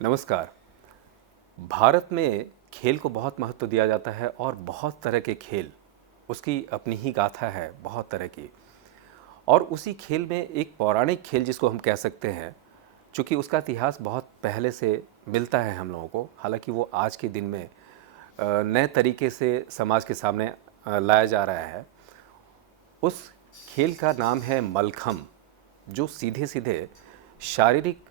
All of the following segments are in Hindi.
नमस्कार। भारत में खेल को बहुत महत्व दिया जाता है और बहुत तरह के खेल, उसकी अपनी ही गाथा है बहुत तरह की। और उसी खेल में एक पौराणिक खेल जिसको हम कह सकते हैं, चूँकि उसका इतिहास बहुत पहले से मिलता है हम लोगों को, हालांकि वो आज के दिन में नए तरीके से समाज के सामने लाया जा रहा है। उस खेल का नाम है मलखम, जो सीधे सीधे शारीरिक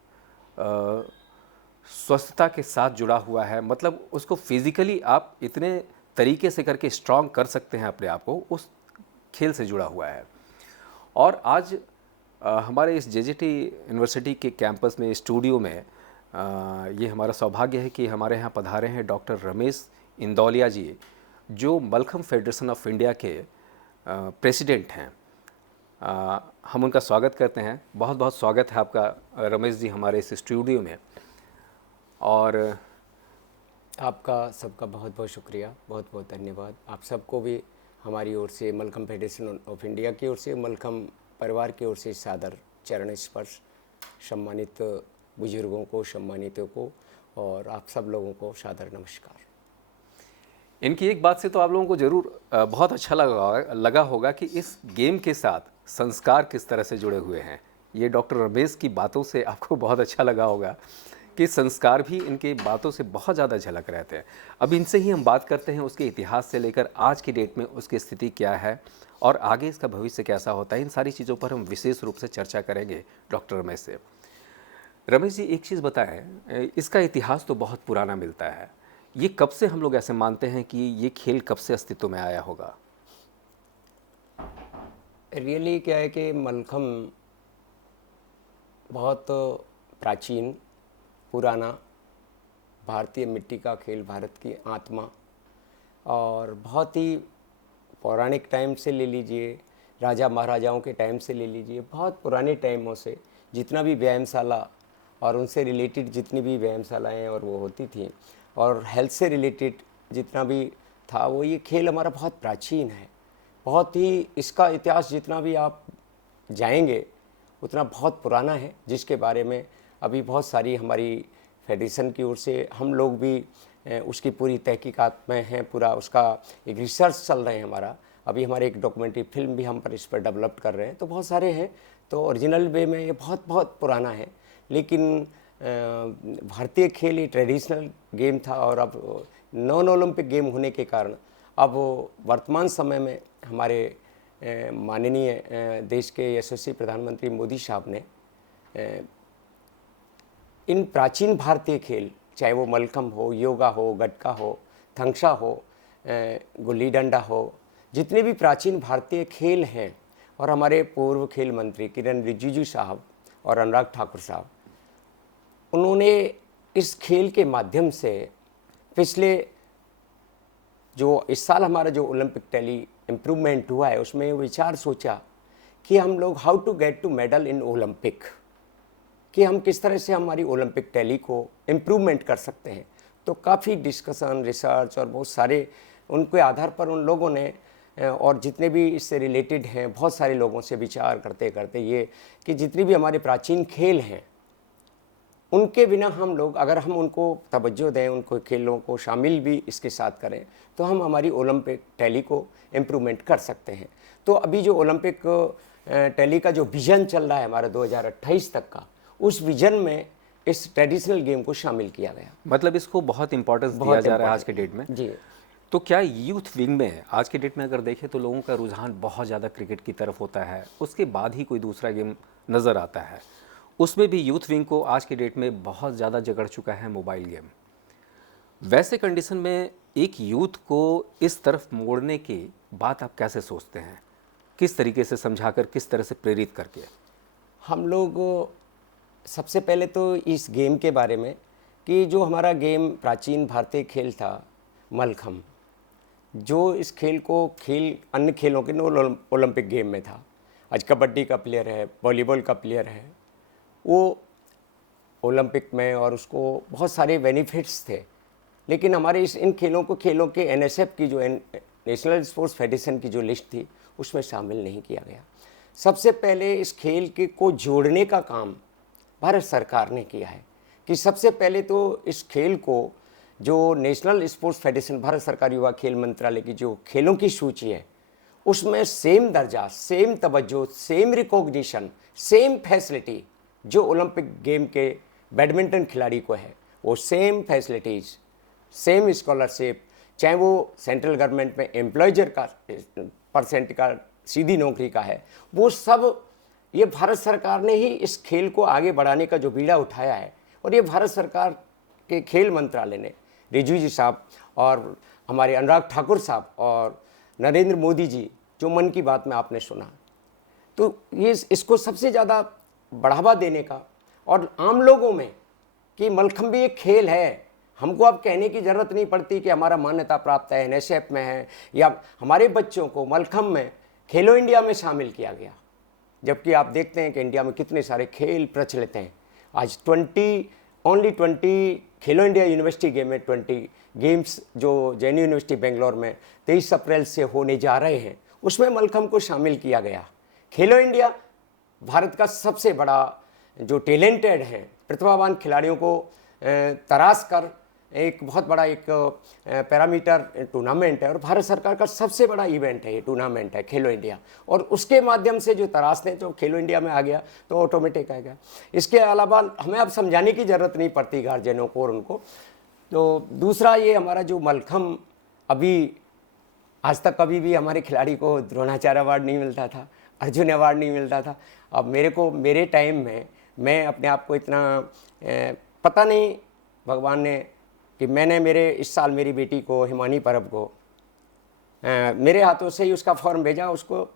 स्वस्थता के साथ जुड़ा हुआ है। मतलब उसको फिज़िकली आप इतने तरीके से करके स्ट्रॉन्ग कर सकते हैं अपने आप को, उस खेल से जुड़ा हुआ है। और आज हमारे इस जेजेटी यूनिवर्सिटी के कैंपस में स्टूडियो में ये हमारा सौभाग्य है कि हमारे यहाँ पधारे हैं डॉक्टर रमेश इंदौलिया जी, जो मलखम फेडरेशन ऑफ इंडिया के प्रेसिडेंट हैं। हम उनका स्वागत करते हैं। बहुत बहुत स्वागत है आपका रमेश जी हमारे इस स्टूडियो में। और आपका सबका बहुत बहुत शुक्रिया, बहुत बहुत धन्यवाद। आप सबको भी हमारी ओर से, मलखम फेडरेशन ऑफ इंडिया की ओर से, मलखम परिवार की ओर से सादर चरण स्पर्श। सम्मानित बुजुर्गों को, सम्मानितों को और आप सब लोगों को सादर नमस्कार। इनकी एक बात से तो आप लोगों को ज़रूर बहुत अच्छा लगा होगा कि इस गेम के साथ संस्कार किस तरह से जुड़े हुए हैं। ये डॉक्टर रमेश की बातों से आपको बहुत अच्छा लगा होगा कि संस्कार भी इनके बातों से बहुत ज़्यादा झलक रहते हैं। अब इनसे ही हम बात करते हैं, उसके इतिहास से लेकर आज की डेट में उसकी स्थिति क्या है और आगे इसका भविष्य कैसा होता है। इन सारी चीज़ों पर हम विशेष रूप से चर्चा करेंगे डॉक्टर रमेश से। रमेश जी, एक चीज़ बताएं, इसका इतिहास तो बहुत पुराना मिलता है। ये कब से हम लोग ऐसे मानते हैं कि ये खेल कब से अस्तित्व में आया होगा? रियली क्या है कि मलखम बहुत प्राचीन, पुराना भारतीय मिट्टी का खेल, भारत की आत्मा, और बहुत ही पौराणिक टाइम से ले लीजिए, राजा महाराजाओं के टाइम से ले लीजिए, बहुत पुराने टाइमों से जितना भी व्यायामशाला और उनसे रिलेटेड जितनी भी व्यायामशालाएँ और वो होती थी, और हेल्थ से रिलेटेड जितना भी था, वो ये खेल हमारा बहुत प्राचीन है। बहुत ही इसका इतिहास जितना भी आप जाएंगे उतना बहुत पुराना है, जिसके बारे में अभी बहुत सारी हमारी फेडरेशन की ओर से हम लोग भी उसकी पूरी तहकीकात में हैं। पूरा उसका एक रिसर्च चल रहे हैं हमारा। अभी हमारे एक डॉक्यूमेंट्री फिल्म भी हम पर इस पर डेवलप कर रहे हैं। तो बहुत सारे हैं। तो ओरिजिनल वे में ये बहुत बहुत पुराना है, लेकिन भारतीय खेल ये ट्रेडिशनल गेम था। और अब नॉन ओलंपिक गेम होने के कारण अब वर्तमान समय में हमारे माननीय देश के यशस्वी प्रधानमंत्री मोदी साहब ने इन प्राचीन भारतीय खेल, चाहे वो मलखम हो, योगा हो, गटका हो, थंगशा हो, गुल्ली डंडा हो, जितने भी प्राचीन भारतीय खेल हैं, और हमारे पूर्व खेल मंत्री किरण रिजिजू साहब और अनुराग ठाकुर साहब, उन्होंने इस खेल के माध्यम से पिछले जो इस साल हमारा जो ओलंपिक टैली इम्प्रूवमेंट हुआ है, उसमें विचार सोचा कि हम लोग how to get to medal in Olympic, कि हम किस तरह से हमारी ओलंपिक टैली को इम्प्रूवमेंट कर सकते हैं। तो काफ़ी डिस्कशन, रिसर्च और बहुत सारे उनके आधार पर उन लोगों ने और जितने भी इससे रिलेटेड हैं, बहुत सारे लोगों से विचार करते करते ये कि जितनी भी हमारे प्राचीन खेल हैं, उनके बिना हम लोग, अगर हम उनको तवज्जो दें, उनको खेलों को शामिल भी इसके साथ करें, तो हम हमारी ओलंपिक टैली को इम्प्रूवमेंट कर सकते हैं। तो अभी जो ओलंपिक टैली का जो विज़न चल रहा है हमारा 2028 तक का, उस विज़न में इस ट्रेडिशनल गेम को शामिल किया गया। मतलब इसको बहुत इंपॉर्टेंस दिया जा रहा है आज के डेट में जी। तो क्या यूथ विंग में आज के डेट में अगर देखें तो लोगों का रुझान बहुत ज़्यादा क्रिकेट की तरफ होता है, उसके बाद ही कोई दूसरा गेम नज़र आता है। उसमें भी यूथ विंग को आज के डेट में बहुत ज़्यादा जकड़ चुका है मोबाइल गेम। वैसे कंडीशन में एक यूथ को इस तरफ मोड़ने की बात आप कैसे सोचते हैं? किस तरीके से समझाकर, किस तरह से प्रेरित करके? हम लोग सबसे पहले तो इस गेम के बारे में, कि जो हमारा गेम प्राचीन भारतीय खेल था मलखम, जो इस खेल को खेल अन्य खेलों के ओलंपिक गेम में था। आज कबड्डी का प्लेयर है, वॉलीबॉल का प्लेयर है, वो ओलंपिक में, और उसको बहुत सारे बेनिफिट्स थे। लेकिन हमारे इन खेलों के एनएसएफ की जो नेशनल स्पोर्ट्स फेडरेशन की जो लिस्ट थी, उसमें शामिल नहीं किया गया। सबसे पहले इस खेल के को जोड़ने का काम भारत सरकार ने किया है कि सबसे पहले तो इस खेल को जो नेशनल स्पोर्ट्स फेडरेशन, भारत सरकार युवा खेल मंत्रालय की जो खेलों की सूची है, उसमें सेम दर्जा, सेम तवज्जो, सेम रिकॉग्निशन, सेम फैसिलिटी जो ओलंपिक गेम के बैडमिंटन खिलाड़ी को है, वो सेम फैसिलिटीज़, सेम स्कॉलरशिप, चाहे वो सेंट्रल गवर्नमेंट में एम्प्लॉयजर का परसेंट का सीधी नौकरी का है, वो सब ये भारत सरकार ने ही इस खेल को आगे बढ़ाने का जो बीड़ा उठाया है। और ये भारत सरकार के खेल मंत्रालय ने, रिजिजू जी साहब और हमारे अनुराग ठाकुर साहब और नरेंद्र मोदी जी, जो मन की बात में आपने सुना, तो ये इसको सबसे ज़्यादा बढ़ावा देने का और आम लोगों में कि मलखम्ब भी एक खेल है। हमको अब कहने की ज़रूरत नहीं पड़ती कि हमारा मान्यता प्राप्त है, एनएसएफ में है, या हमारे बच्चों को मलखम्ब में खेलो इंडिया में शामिल किया गया। जबकि आप देखते हैं कि इंडिया में कितने सारे खेल प्रचलित हैं। आज 20 खेलो इंडिया यूनिवर्सिटी गेम में 20 गेम्स जो जैन यूनिवर्सिटी बेंगलोर में 23 अप्रैल से होने जा रहे हैं, उसमें मलखम्ब को शामिल किया गया। खेलो इंडिया भारत का सबसे बड़ा जो टैलेंटेड हैं, प्रतिभावान खिलाड़ियों को तराश कर एक बहुत बड़ा एक पैरामीटर टूर्नामेंट है और भारत सरकार का सबसे बड़ा इवेंट है, ये टूर्नामेंट है खेलो इंडिया। और उसके माध्यम से जो तराशते हैं, तो खेलो इंडिया में आ गया तो ऑटोमेटिक आ गया। इसके अलावा हमें अब समझाने की ज़रूरत नहीं पड़ती गार्जियनों को और उनको। तो दूसरा ये हमारा जो मलखम्ब, अभी आज तक कभी भी हमारे खिलाड़ी को द्रोणाचार्य अवार्ड नहीं मिलता था, अर्जुन अवार्ड नहीं मिलता था। अब मेरे टाइम में मैं अपने आप को इतना पता नहीं भगवान ने कि मैंने इस साल मेरी बेटी को, हिमानी परब को, मेरे हाथों से ही उसका फॉर्म भेजा, उसको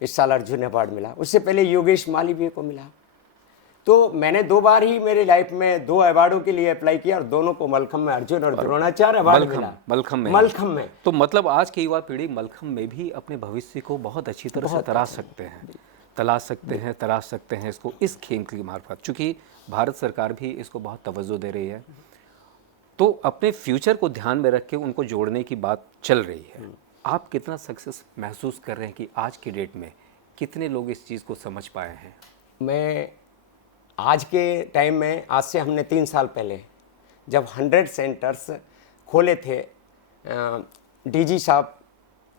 इस साल अर्जुन अवार्ड मिला। उससे पहले योगेश मालवीय को मिला। तो मैंने 2 बार ही मेरे लाइफ में 2 अवार्डों के लिए अप्लाई किया और दोनों को मलखम्ब में अर्जुन और द्रोणाचार्य अवार्ड मिला। मलखम्ब में। तो मतलब आज की युवा पीढ़ी मलखम्ब में भी अपने भविष्य को बहुत अच्छी तरह से तराश सकते हैं इसको, इस खेल की मार्फत। चूँकि भारत सरकार भी इसको बहुत तवज्जो दे रही है, तो अपने फ्यूचर को ध्यान में रख के उनको जोड़ने की बात चल रही है। आप कितना सक्सेस महसूस कर रहे हैं कि आज की डेट में कितने लोग इस चीज़ को समझ पाए हैं? मैं आज के टाइम में, आज से हमने 3 साल पहले जब 100 सेंटर्स खोले थे, डीजी साहब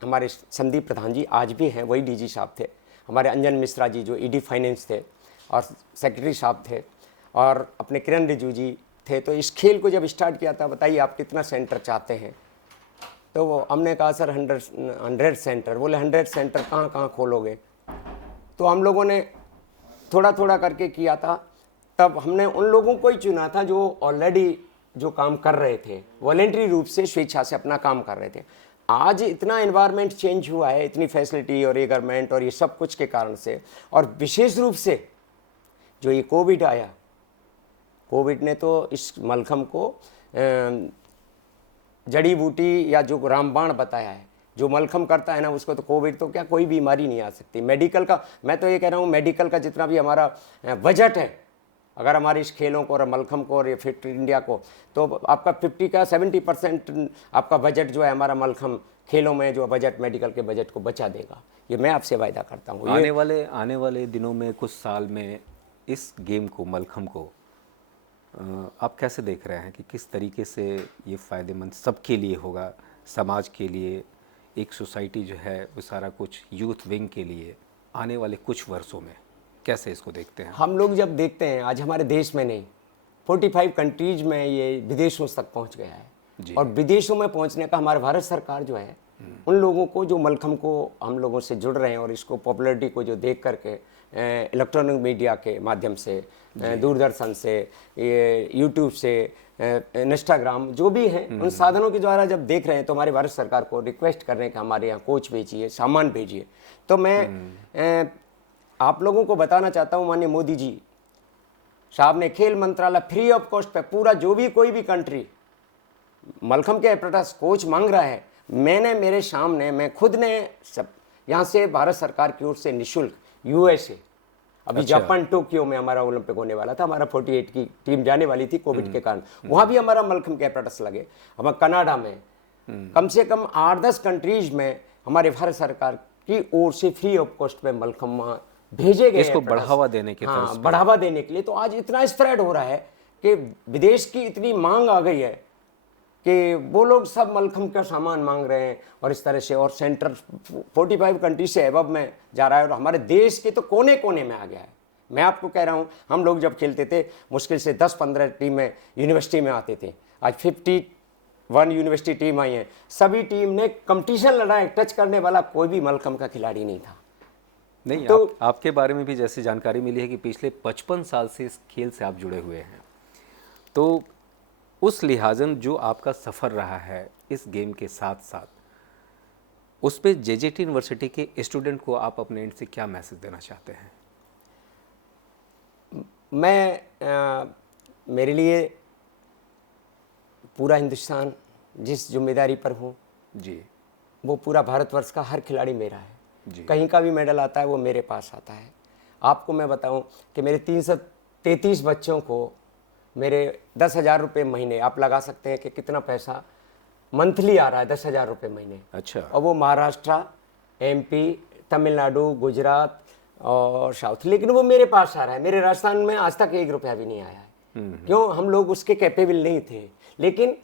हमारे संदीप प्रधान जी आज भी हैं, वही डीजी साहब थे, हमारे अंजन मिश्रा जी जो ईडी फाइनेंस थे और सेक्रेटरी साहब थे, और अपने किरण रिजिजू जी थे। तो इस खेल को जब स्टार्ट किया था, बताइए आप कितना सेंटर चाहते हैं? तो वो हमने कहा सर 100 सेंटर। बोले 100 सेंटर कहाँ खोलोगे? तो हम लोगों ने थोड़ा थोड़ा करके किया था। तब हमने उन लोगों को ही चुना था जो ऑलरेडी जो काम कर रहे थे, वॉलेंटरी रूप से, स्वेच्छा से अपना काम कर रहे थे। आज इतना एनवायरनमेंट चेंज हुआ है, इतनी फैसिलिटी और ये गवर्नमेंट और ये सब कुछ के कारण से, और विशेष रूप से जो ये कोविड आया, कोविड ने तो इस मलखम्ब को जड़ी बूटी या जो रामबाण बताया है। जो मलखम्ब करता है ना, उसको तो कोविड तो क्या कोई बीमारी नहीं आ सकती। मेडिकल का, मैं तो ये कह रहा हूँ, मेडिकल का जितना भी हमारा बजट है, अगर हमारे इस खेलों को और मलखम्ब को और ये फिट इंडिया को, तो आपका 50 का 70% आपका बजट जो है हमारा मलखम्ब खेलों में जो बजट, मेडिकल के बजट को बचा देगा। ये मैं आपसे वायदा करता हूँ। आने वाले दिनों में, कुछ साल में, इस गेम को, मलखम्ब को आप कैसे देख रहे हैं कि किस तरीके से ये फ़ायदेमंद सबके लिए होगा, समाज के लिए, एक सोसाइटी जो है वो सारा कुछ, यूथ विंग के लिए आने वाले कुछ वर्षों में कैसे इसको देखते हैं? हम लोग जब देखते हैं, आज हमारे देश में नहीं, 45 कंट्रीज में ये विदेशों तक पहुंच गया है। और विदेशों में पहुंचने का हमारा भारत सरकार जो है, उन लोगों को जो मलखम्ब को हम लोगों से जुड़ रहे हैं और इसको पॉपुलरिटी को जो देख करके इलेक्ट्रॉनिक मीडिया के माध्यम से, दूरदर्शन से, ये यूट्यूब से, इंस्टाग्राम, जो भी हैं, उन साधनों के द्वारा जब देख रहे हैं, तो हमारे भारत सरकार को रिक्वेस्ट कर रहे हैं कि हमारे यहाँ कोच भेजिए, सामान भेजिए। तो मैं आप लोगों को बताना चाहता हूँ, माननीय मोदी जी साहब ने खेल मंत्रालय फ्री ऑफ कॉस्ट पे पूरा, जो भी कोई भी कंट्री मलखम्ब के एप्रेटिस कोच मांग रहा है, मेरे सामने, मैं खुद ने सब यहाँ से भारत सरकार की ओर से निःशुल्क यूएसए, अभी जापान टोक्यो में हमारा ओलंपिक होने वाला था, हमारा 48 की टीम जाने वाली थी कोविड के कारण, वहाँ भी हमारा मलखम्ब के एप्रेटिस लगे। हम कनाडा में कम से कम 8-10 कंट्रीज में हमारे भारत सरकार की ओर से फ्री ऑफ कॉस्ट पे मलखम्ब भेजे गए, इसको बढ़ावा देने की बढ़ावा देने के लिए। तो आज इतना स्प्रेड हो रहा है कि विदेश की इतनी मांग आ गई है कि वो लोग सब मलखम्ब का सामान मांग रहे हैं और इस तरह से, और सेंटर 45 कंट्री से एबव में जा रहा है और हमारे देश के तो कोने कोने में आ गया है। मैं आपको कह रहा हूँ, हम लोग जब खेलते थे मुश्किल से 10-15 टीमें यूनिवर्सिटी में आते थे, आज 51 यूनिवर्सिटी टीम आई हैं। सभी टीम ने कंपटीशन लड़ा है, टच करने वाला कोई भी मलखम्ब का खिलाड़ी नहीं था। नहीं, तो आपके बारे में भी जैसे जानकारी मिली है कि पिछले 55 साल से इस खेल से आप जुड़े हुए हैं, तो उस लिहाजन जो आपका सफ़र रहा है इस गेम के साथ साथ, उस पे जेजेटी यूनिवर्सिटी के स्टूडेंट को आप अपने एंड से क्या मैसेज देना चाहते हैं? मेरे लिए पूरा हिंदुस्तान जिस जिम्मेदारी पर हूँ जी वो पूरा भारतवर्ष का हर खिलाड़ी मेरा है। जी। कहीं का भी मेडल आता है वो मेरे पास आता है। आपको मैं बताऊं कि मेरे 333 बच्चों को मेरे 10,000 रुपये महीने, आप लगा सकते हैं कि कितना पैसा मंथली आ रहा है, 10,000 रुपये महीने। अच्छा। और वो महाराष्ट्र, MP, तमिलनाडु, गुजरात और साउथ, लेकिन वो मेरे पास आ रहा है। मेरे राजस्थान में आज तक 1 रुपया भी नहीं आया है। क्यों? हम लोग उसके कैपेबल नहीं थे। लेकिन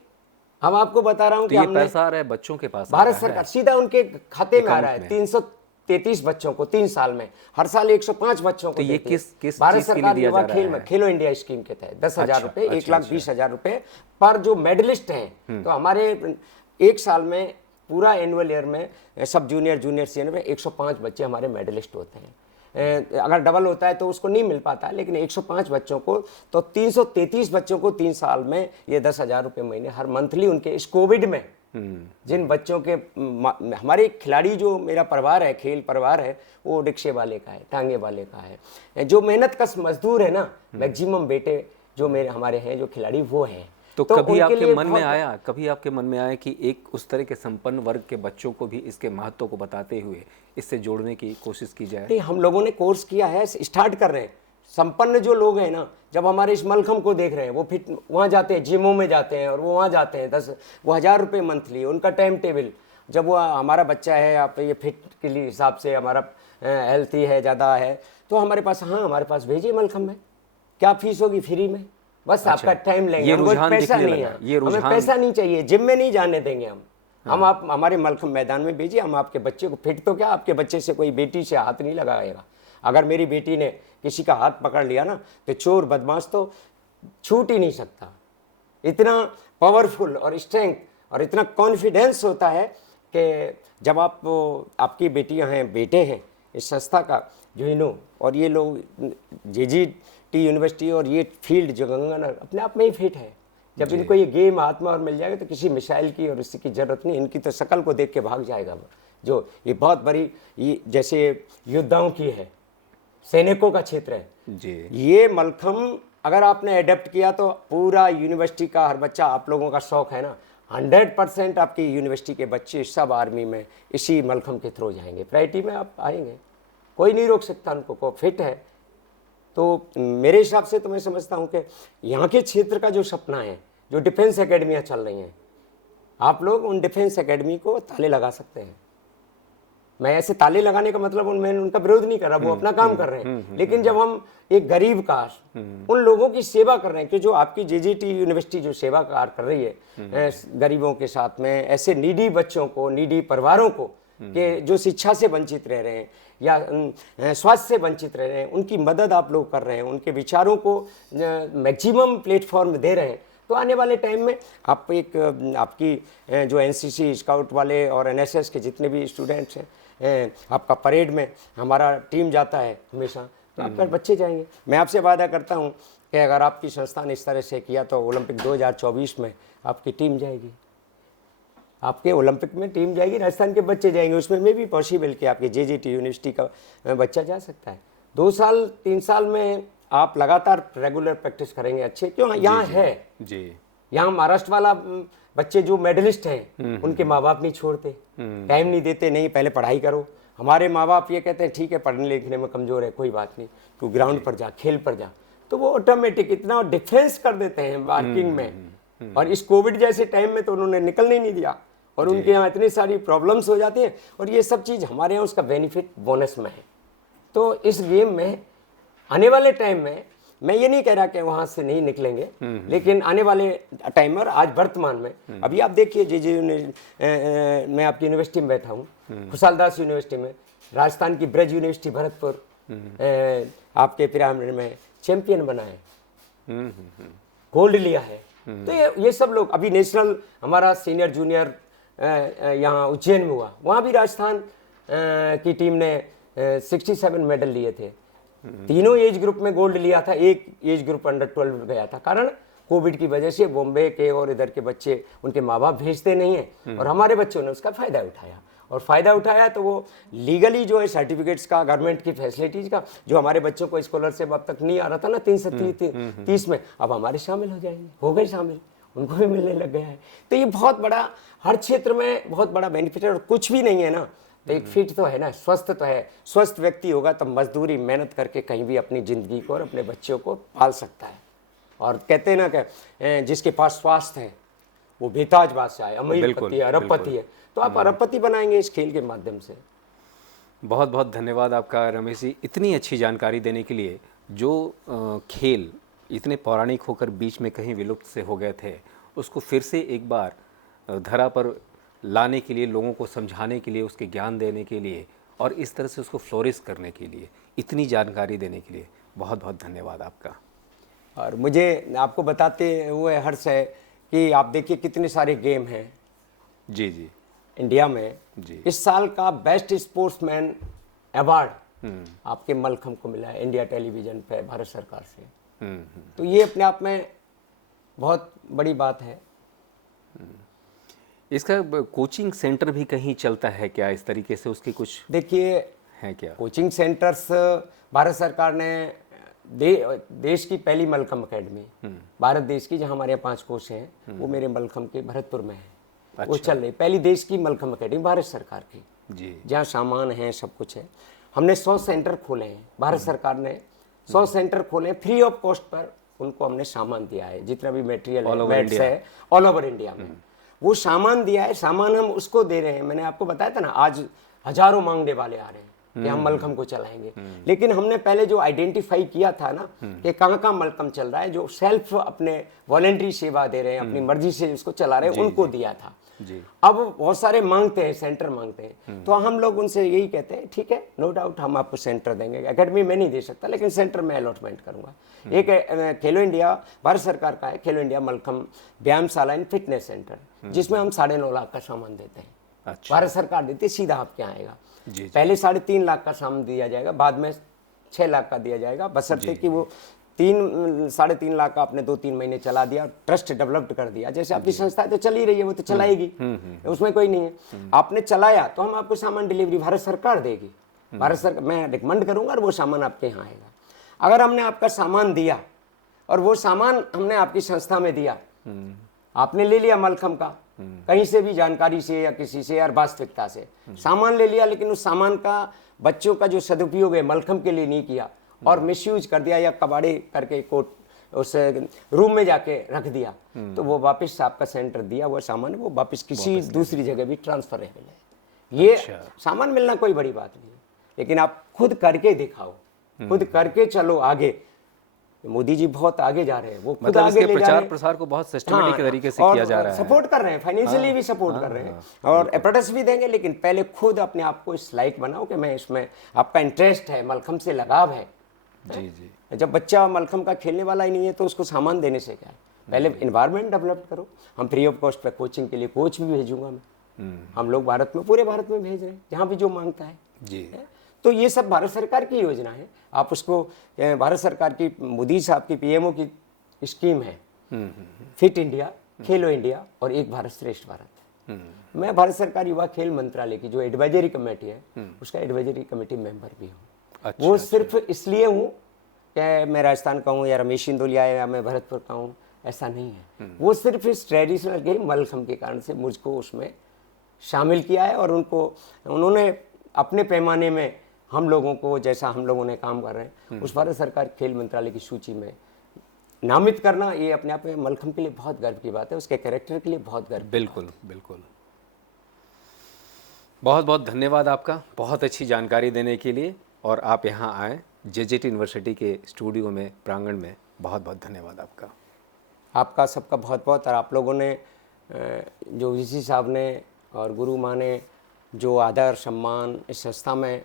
हम आपको बता रहा हूँ तो कि ये पैसा आ रहा है बच्चों के पास, भारत सरकार सीधा उनके खाते में आ रहा है। 333 बच्चों को 3 साल में, हर साल 105 बच्चों को तो ये देती है। किस भारत चीज़ के लिए सरकार दिया युवा जा रहा खेल है? में खेलो इंडिया स्कीम के तहत 10,000 रुपये, अच्छा, 1,20,000 रुपये पर जो मेडलिस्ट हैं। तो हमारे 1 साल में पूरा एनुअल ईयर में सब जूनियर सीनियर में 105 बच्चे हमारे मेडलिस्ट होते हैं। अगर डबल होता है तो उसको नहीं मिल पाता, लेकिन 105 बच्चों को, तो 333 बच्चों को 3 साल में ये 10,000 रुपये महीने हर मंथली उनके इस कोविड में जिन बच्चों के हमारे खिलाड़ी, जो मेरा परिवार है, खेल परिवार है, वो रिक्शे वाले का है, टांगे वाले का है, जो मेहनत कश मजदूर है ना, मैक्सिमम बेटे जो मेरे हमारे हैं जो खिलाड़ी वो हैं। तो कभी आपके मन में आया, कि एक उस तरह के संपन्न वर्ग के बच्चों को भी इसके महत्व को बताते हुए इससे जोड़ने की कोशिश की जाए? नहीं, हम लोगों ने कोर्स किया है, स्टार्ट कर रहे हैं। संपन्न जो लोग हैं ना, जब हमारे इस मलखम्ब को देख रहे हैं, वो फिट वहाँ जाते हैं, जिमों में जाते हैं, और वो वहाँ जाते हैं, 10,000 रुपये मंथली उनका टाइम टेबल। जब वो हमारा बच्चा है, आप ये फिट के लिए हिसाब से हमारा हेल्थी है, ज़्यादा है, तो हमारे पास, हाँ हमारे पास भेजिए मलखम्ब है, क्या फीस होगी, फ्री में, बस आपका टाइम लेंगे। ये हमको रुझान पैसा दिखने नहीं लगा, है, ये हमें रुझान पैसा नहीं चाहिए, जिम में नहीं जाने देंगे हम आप हमारे मलखम्ब मैदान में भेजिए, हम आपके बच्चे को, फिट तो क्या, आपके बच्चे से कोई बेटी से हाथ नहीं लगाएगा। अगर मेरी बेटी ने किसी का हाथ पकड़ लिया ना, तो चोर बदमाश तो छूट ही नहीं सकता। इतना पावरफुल और स्ट्रेंथ और इतना कॉन्फिडेंस होता है कि जब आपकी बेटियां हैं, बेटे हैं, इस संस्था का जो इनो और ये लोग जेजीटी यूनिवर्सिटी और ये फील्ड जो गंगानगर अपने आप में ही फिट है। जब इनको ये गेम हाथ में और मिल जाएगा तो किसी मिसाइल की और इसी की जरूरत नहीं, इनकी तो शक्ल को देख के भाग जाएगा वो। जो ये बहुत बड़ी, ये जैसे योद्धाओं की है, सैनिकों का क्षेत्र है जी। ये मलखम्ब अगर आपने एडेप्ट किया तो पूरा यूनिवर्सिटी का हर बच्चा, आप लोगों का शौक है ना, 100% आपकी यूनिवर्सिटी के बच्चे सब आर्मी में इसी मलखम्ब के थ्रू जाएंगे, प्रायोरिटी में आप आएंगे, कोई नहीं रोक सकता उनको, को फिट है। तो मेरे हिसाब से तो मैं समझता हूँ कि यहाँ के क्षेत्र का जो सपना है, जो डिफेंस एकेडमियाँ चल रही हैं, आप लोग उन डिफेंस एकेडमी को ताले लगा सकते हैं। मैं ऐसे ताले लगाने का मतलब मैं उनका विरोध नहीं कर रहा, वो अपना काम कर रहे हैं, लेकिन जब हम एक गरीब का, उन लोगों की सेवा कर रहे हैं कि जो आपकी जेजीटी यूनिवर्सिटी जो सेवा कार्य कर रही है गरीबों के साथ में, ऐसे नीडी बच्चों को, नीडी परिवारों को, कि जो शिक्षा से वंचित रह रहे हैं या स्वास्थ्य से वंचित रह रहे हैं, उनकी मदद आप लोग कर रहे हैं, उनके विचारों को मैक्सिमम प्लेटफॉर्म दे रहे हैं। तो आने वाले टाइम में आप एक आपकी जो एनसीसी, स्काउट वाले और एनएसएस के जितने भी स्टूडेंट्स हैं, आपका परेड में हमारा टीम जाता है हमेशा, तो आपके बच्चे जाएंगे। मैं आपसे वादा करता हूं कि अगर आपकी संस्था ने इस तरह से किया तो ओलंपिक 2024 में आपकी टीम जाएगी, आपके ओलंपिक में टीम जाएगी, राजस्थान के बच्चे जाएंगे, उसमें में भी पॉसिबल कि आपके जेजीटी यूनिवर्सिटी का बच्चा जा सकता है। 2 साल 3 साल में आप लगातार रेगुलर प्रैक्टिस करेंगे अच्छे, क्यों यहाँ है जी, यहाँ महाराष्ट्र वाला बच्चे जो मेडलिस्ट हैं उनके माँ बाप नहीं छोड़ते, टाइम नहीं देते, नहीं पहले पढ़ाई करो। हमारे माँ बाप ये कहते हैं ठीक है पढ़ने लिखने में कमजोर है, कोई बात नहीं, तू ग्राउंड पर जा, खेल पर जा, तो वो ऑटोमेटिक इतना डिफेंस कर देते हैं मार्किंग में। और इस कोविड जैसे टाइम में तो उन्होंने निकलने नहीं दिया, और उनके यहाँ इतनी सारी प्रॉब्लम्स हो जाती हैं, और ये सब चीज़ हमारे यहाँ उसका बेनिफिट बोनस में है। तो इस गेम में आने वाले टाइम में मैं ये नहीं कह रहा कि वहाँ से नहीं निकलेंगे, लेकिन आने वाले टाइम में और आज वर्तमान में अभी आप देखिए मैं आपकी यूनिवर्सिटी में बैठा हूँ, खुशालदास यूनिवर्सिटी में, राजस्थान की ब्रज यूनिवर्सिटी भरतपुर आपके पिरामिड में चैंपियन बना है, गोल्ड लिया है। तो ये सब लोग, अभी नेशनल हमारा सीनियर जूनियर यहाँ उज्जैन में हुआ, वहाँ भी राजस्थान की टीम ने 67 मेडल लिए थे। तीनों एज ग्रुप में गोल्ड लिया था, एक एज ग्रुप अंडर 12 गया था। कारण कोविड की वजह से बॉम्बे के और इधर के बच्चे, उनके माँ बाप भेजते नहीं हैं, और हमारे बच्चों ने उसका फायदा उठाया, और फायदा उठाया तो वो लीगली जो है सर्टिफिकेट्स का, गवर्नमेंट की फैसिलिटीज का, जो हमारे बच्चों को स्कॉलरशिप अब तक नहीं आ रहा था ना 330 में, अब हमारे शामिल हो जाएंगे, हो गए शामिल, उनको भी मिलने लग गया है। तो ये बहुत बड़ा, हर क्षेत्र में बहुत बड़ा बेनिफिट है। और कुछ भी नहीं है ना तो एक फिट तो है ना, स्वस्थ तो है। स्वस्थ व्यक्ति होगा तो मजदूरी मेहनत करके कहीं भी अपनी जिंदगी को और अपने बच्चों को पाल सकता है। और कहते हैं ना कि जिसके पास स्वास्थ्य है वो बेताज बादशाह है, अमीरपति है, अरबपति है। तो आप अरबपति बनाएंगे इस खेल के माध्यम से। बहुत बहुत धन्यवाद आपका रमेश जी, इतनी अच्छी जानकारी देने के लिए। जो खेल इतने पौराणिक होकर बीच में कहीं विलुप्त से हो गए थे, उसको फिर से एक बार धरा पर लाने के लिए, लोगों को समझाने के लिए, उसके ज्ञान देने के लिए, और इस तरह से उसको फ्लोरिश करने के लिए, इतनी जानकारी देने के लिए बहुत बहुत धन्यवाद आपका। और मुझे आपको बताते हुए हर्ष है कि आप देखिए कितने सारे गेम हैं जी जी इंडिया में जी। इस साल का बेस्ट स्पोर्ट्समैन अवार्ड आपके मलखम को मिला है इंडिया टेलीविजन पे भारत सरकार से। तो ये अपने आप में बहुत बड़ी बात है। इसका कोचिंग सेंटर भी कहीं चलता है क्या इस तरीके से, उसकी कुछ देखिए है क्या? कोचिंग सेंटर्स भारत सरकार ने देश की पहली मलखम अकेडमी, भारत देश की, जहाँ हमारे यहाँ 5 कोच हैं, वो मेरे मलखम के भरतपुर में है। अच्छा। वो चल रही पहली देश की मलखम अकेडमी भारत सरकार की जी, जहाँ सामान है, सब कुछ है। हमने 100 सेंटर खोले हैं, भारत सरकार ने 100 सेंटर खोले हैं, फ्री ऑफ कॉस्ट पर उनको हमने सामान दिया है, जितना भी मटेरियल है, मैट्स है, ऑल ओवर इंडिया में वो सामान दिया है। सामान हम उसको दे रहे हैं। मैंने आपको बताया था ना, आज हजारों मांगने वाले आ रहे हैं कि हम मलखम को चलाएंगे, लेकिन हमने पहले जो आइडेंटिफाई किया था ना कि कहाँ कहाँ मलखम चल रहा है, जो सेल्फ अपने वॉलेंट्री सेवा दे रहे हैं, अपनी मर्जी से उसको चला रहे हैं, उनको दिया था जी। अब बहुत सारे मांगते हैं, सेंटर मांगते हैं, तो हम लोग उनसे यही कहते हैं ठीक है, नो डाउट हम आपको सेंटर देंगे। एकेडमी में नहीं दे सकता, लेकिन सेंटर में अलॉटमेंट करूंगा। एक खेलो इंडिया भारत सरकार का है, खेलो इंडिया मलखम व्यायामशाला एंड फिटनेस सेंटर, जिसमें हम 9.5 लाख का सामान देते हैं। अच्छा। भारत सरकार देती है, सीधा आपके यहाँ आएगा। जी। पहले 3.5 लाख का सामान दिया जाएगा, बाद में 6 लाख का दिया जाएगा, बशर्ते कि वो 3-3.5 लाख का आपने 2-3 महीने चला दिया, ट्रस्ट डेवलप्ड कर दिया। जैसे आपकी संस्था तो चल ही रही है, वो तो चलाएगी, उसमें कोई नहीं है। आपने चलाया तो हम आपको सामान डिलीवरी भारत सरकार देगी। भारत सरकार, मैं रिकमेंड करूंगा और वो सामान आपके यहाँ आएगा। अगर हमने आपका सामान दिया और वो सामान हमने आपकी संस्था में दिया, आपने ले लिया मलखम का, कहीं से भी जानकारी से या किसी से या वास्तविकता से सामान ले लिया, लेकिन उस सामान का बच्चों का जो सदुपयोग है मलखम के लिए नहीं किया और मिसयूज कर दिया या कबाड़े करके कोट उस रूम में जाके रख दिया, तो वो वापस आपका सेंटर दिया वो सामान वो वापस किसी दूसरी जगह भी ट्रांसफरेबल है। ये सामान मिलना कोई बड़ी बात नहीं है, लेकिन आप खुद करके दिखाओ, खुद करके चलो आगे। मोदी जी बहुत आगे जा रहे हैं, वो खुद मतलब आगे इसके ले जा प्रचार रहे हैं। प्रसार को बहुत सिस्टमेटिक तरीके से और किया जा रहा है। सपोर्ट कर रहे हैं, फाइनेंशियली भी सपोर्ट कर रहे हैं और अप्रेंटिस भी देंगे, लेकिन पहले खुद अपने आप को इस लायक बनाओ कि मैं इसमें, आपका इंटरेस्ट है, मलखम से लगाव है। जी जी। जब बच्चा मलखम का खेलने वाला ही नहीं है तो उसको सामान देने से क्या है, पहले इन्वायरमेंट डेवलप करो। हम फ्री ऑफ कॉस्ट पे कोचिंग के लिए कोच भी भेजूंगा मैं, हम लोग भारत में, पूरे भारत में भेज रहे हैं, जहाँ भी जो मांगता है जी। तो ये सब भारत सरकार की योजना है। आप उसको, भारत सरकार की, मोदी साहब की पीएमओ की स्कीम है, फिट इंडिया, खेलो इंडिया और एक भारत श्रेष्ठ भारत। मैं भारत सरकार युवा खेल मंत्रालय की जो एडवाइजरी कमेटी है, उसका एडवाइजरी कमेटी मेंबर भी हूँ। अच्छा, वो सिर्फ इसलिए हूँ कि मैं राजस्थान का हूँ या रमेश इंदौलिया या मैं भरतपुर का हूँ, ऐसा नहीं है। वो सिर्फ इस ट्रेडिशनल गेम मलखम के कारण से मुझको उसमें शामिल किया है और उन्होंने अपने पैमाने में हम लोगों को, जैसा हम लोगों ने काम कर रहे हैं, उस भारत सरकार खेल मंत्रालय की सूची में नामित करना, ये अपने आप में मलखम के लिए बहुत गर्व की बात है, उसके कैरेक्टर के लिए बहुत गर्व। बिल्कुल बिल्कुल। बहुत बहुत धन्यवाद आपका, बहुत अच्छी जानकारी देने के लिए, और आप यहाँ आए जेजेटी यूनिवर्सिटी के स्टूडियो में, प्रांगण में, बहुत बहुत धन्यवाद आपका। आपका सबका बहुत बहुत, और आप लोगों ने जो वीसी साहब ने और गुरु माँ ने जो आदर सम्मान इस संस्था में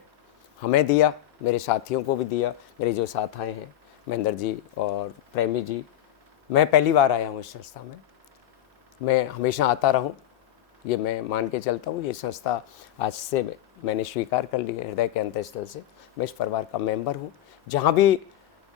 हमें दिया, मेरे साथियों को भी दिया, मेरे जो साथ आए हैं महेंद्र जी और प्रेमी जी, मैं पहली बार आया हूँ इस संस्था में, मैं हमेशा आता रहूँ, ये मैं मान के चलता हूँ। ये संस्था आज से मैंने स्वीकार कर ली है हृदय के अंतःस्थल से, मैं इस परिवार का मेंबर हूँ। जहाँ भी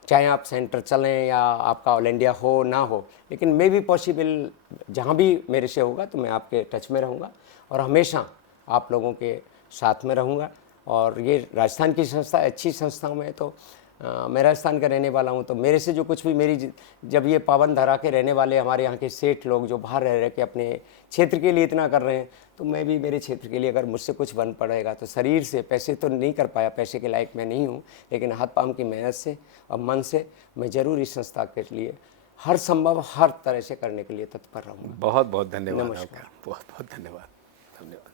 चाहे आप सेंटर चलें या आपका ऑल इंडिया हो ना हो, लेकिन मैं भी पॉसिबल जहाँ भी मेरे से होगा तो मैं आपके टच में रहूँगा और हमेशा आप लोगों के साथ में रहूँगा। और ये राजस्थान की संस्था अच्छी संस्थाओं में, तो मैं राजस्थान का रहने वाला हूँ, तो मेरे से जो कुछ भी मेरी जब ये पावन धरा के रहने वाले हमारे यहाँ के सेठ लोग जो बाहर रह के अपने क्षेत्र के लिए इतना कर रहे हैं, तो मैं भी मेरे क्षेत्र के लिए अगर मुझसे कुछ बन पड़ेगा तो शरीर से, पैसे तो नहीं कर पाया, पैसे के लायक मैं नहीं हूँ, लेकिन हाथ पाँव की मेहनत से और मन से मैं ज़रूर इस संस्था के लिए हर संभव हर तरह से करने के लिए तत्पर रहूँगा। बहुत बहुत धन्यवाद नमस्कार। आपका, बहुत बहुत धन्यवाद, धन्यवाद।